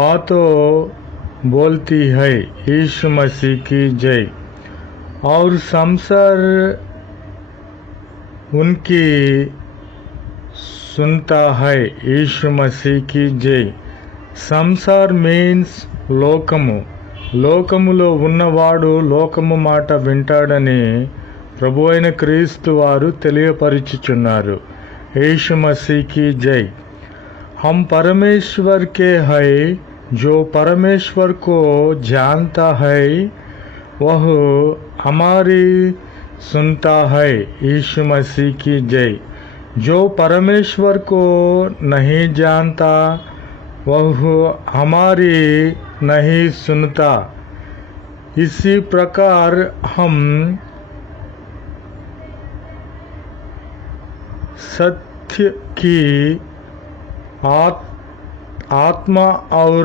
बातों बोलती है, यीशु मसीह की जय। और संसार उनकी सुनता है, यीशु मसीह की जय। సంసార్ మీన్స్ లోకము. లోకములో ఉన్నవాడు లోకము మాట వింటాడని ప్రభు అయిన క్రీస్తు వారు తెలియపరుచుచున్నారు. यीशु मसीह की जय। हम परमेश्वर के हैं, जो परमेश्वर को जानता है वह हमारी सुनता है, यीशु मसीह की जय। जो परमेश्वर को नहीं जानता वह हमारी नहीं सुनता। इसी प्रकार हम सत्य की आत्मा और